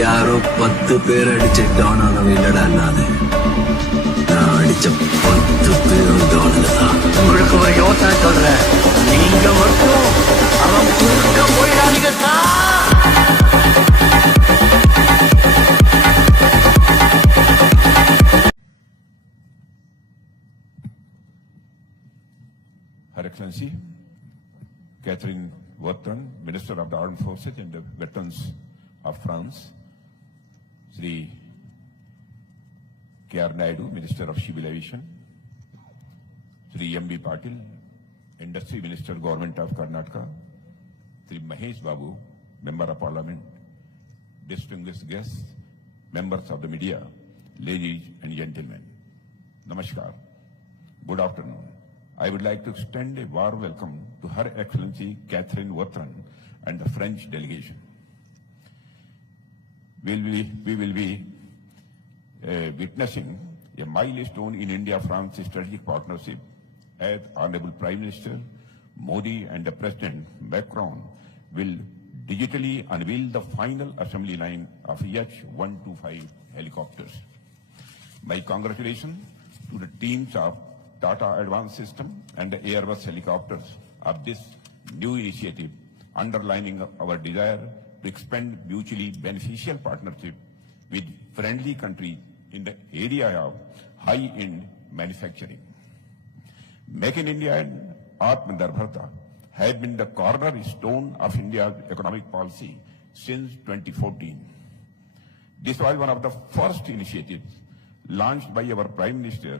யாரோ 10 பேர் அடிச்ச டானானவ இல்லடா நானு. நான் அடிச்ச 10 பேரும் டானுங்க தான். உங்களுக்கு ஒரு யோசனை சொல்றேன், நீங்க மட்டும் அவன் குறுக்க போயிடாதீங்க sir. Her Excellency, Catherine Vautrin, Minister of the Armed Forces and the Veterans of France, Sri K.R. Naidu, Minister of Civil Aviation, Sri M.B. Patil, Industry Minister, Government of Karnataka, Sri Mahesh Babu, Member of Parliament, distinguished guests, members of the media, ladies and gentlemen, Namaskar, good afternoon. I would like to extend a warm welcome to Her Excellency Catherine Vautrin and the French delegation. We will be witnessing a milestone in India-France strategic partnership as Honorable Prime Minister Modi and the President Macron will digitally unveil the final assembly line of H-125 helicopters. My congratulations to the teams of Tata Advanced System and the Airbus helicopters of this new initiative, underlining our desire to expand mutually beneficial partnership with friendly countries in the area of high-end manufacturing. Make in India and Atmanirbharta have been the cornerstone of India's economic policy since 2014. This was one of the first initiatives launched by our Prime Minister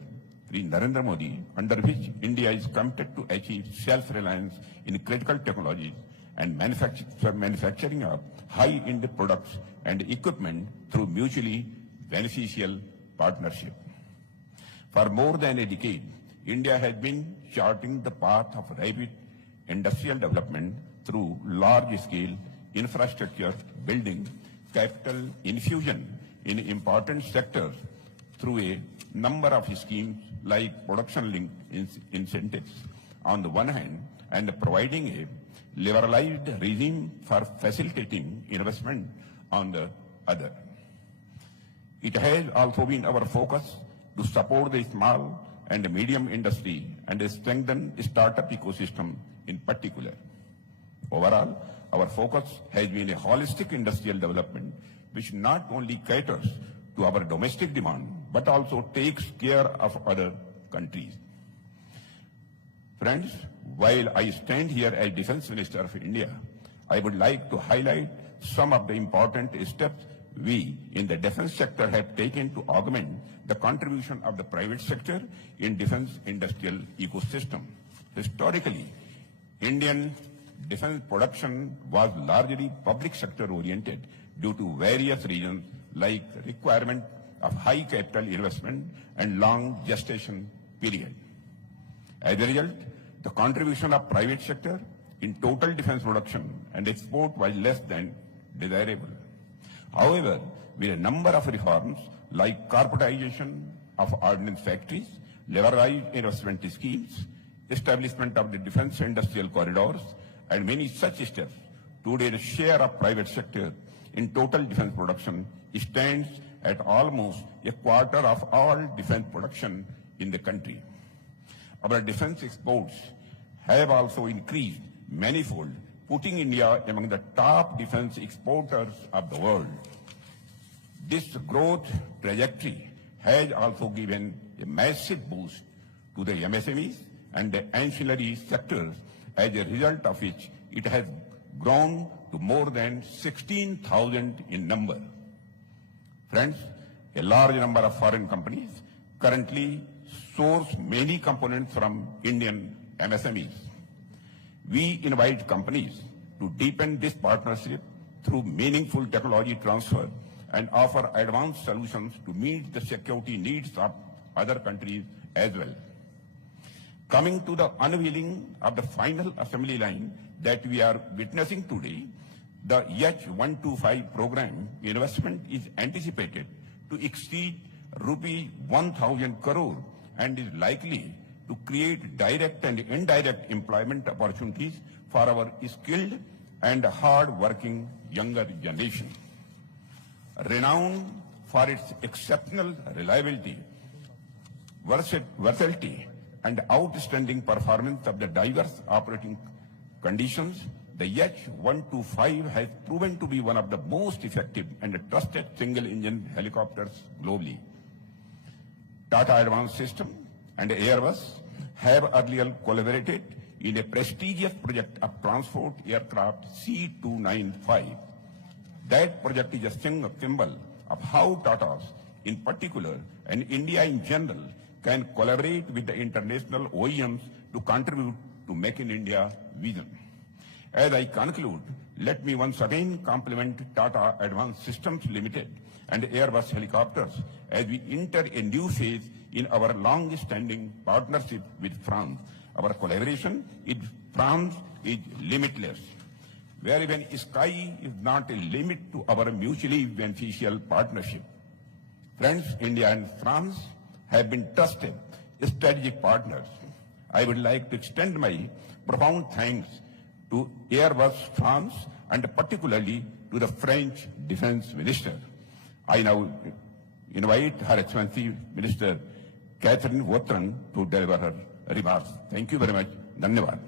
Sri Narendra Modi, under which India is committed to achieve self-reliance in critical technologies and manufacturing of high-end products and equipment through mutually beneficial partnership. For more than a decade, India has been charting the path of rapid industrial development through large-scale infrastructure building, capital infusion in important sectors through a number of schemes like production-linked incentives on the one hand and providing a liberalized regime for facilitating investment on the other. It has also been our focus to support the small and medium industry and strengthen startup ecosystem in particular. Overall, our focus has been a holistic industrial development which not only caters to our domestic demand but also takes care of other countries. Friends, while I stand here as Defense Minister of India, I would like to highlight some of the important steps we in the defense sector have taken to augment the contribution of the private sector in defense industrial ecosystem. Historically, Indian defense production was largely public sector oriented due to various reasons like requirement of high capital investment and long gestation period. As a result, the contribution of private sector in total defense production and export was less than desirable. However, with a number of reforms like corporatization of ordnance factories, liberalized investment schemes, establishment of the defense industrial corridors, and many such steps, today the share of private sector in total defense production stands at almost a quarter of all defense production in the country. Our defense exports have also increased manifold, putting India among the top defense exporters of the world. This growth trajectory has also given a massive boost to the MSMEs and the ancillary sectors, as a result of which it has grown to more than 16,000 in number. Friends, a large number of foreign companies currently source many components from Indian MSMEs. We invite companies to deepen this partnership through meaningful technology transfer and offer advanced solutions to meet the security needs of other countries as well. Coming to the unveiling of the final assembly line that we are witnessing today, the H-125 program investment is anticipated to exceed ₹1,000 crore and is likely to create direct and indirect employment opportunities for our skilled and hard-working younger generation. renowned for its exceptional reliability, versatility, and outstanding performance of the diverse operating conditions, the H-125 has proven to be one of the most effective and trusted single-engine helicopters globally. Tata Advanced Systems and Airbus have earlier collaborated in a prestigious project of transport aircraft C-295. That project is a symbol of how Tatas in particular and India in general can collaborate with the international OEMs to contribute to Make in India vision. As I conclude, let me once again compliment Tata Advanced Systems Limited and Airbus Helicopters as we enter a new phase in our long-standing partnership with France. Our collaboration with France is limitless, where even sky is not a limit to our mutually beneficial partnership. Friends, India and France have been trusted strategic partners. I would like to extend my profound thanks to Airbus France and particularly to the French Defense Minister. I now invite Her Excellency Minister Catherine Vautrin to deliver her remarks. Thank you very much. Dhanyavad.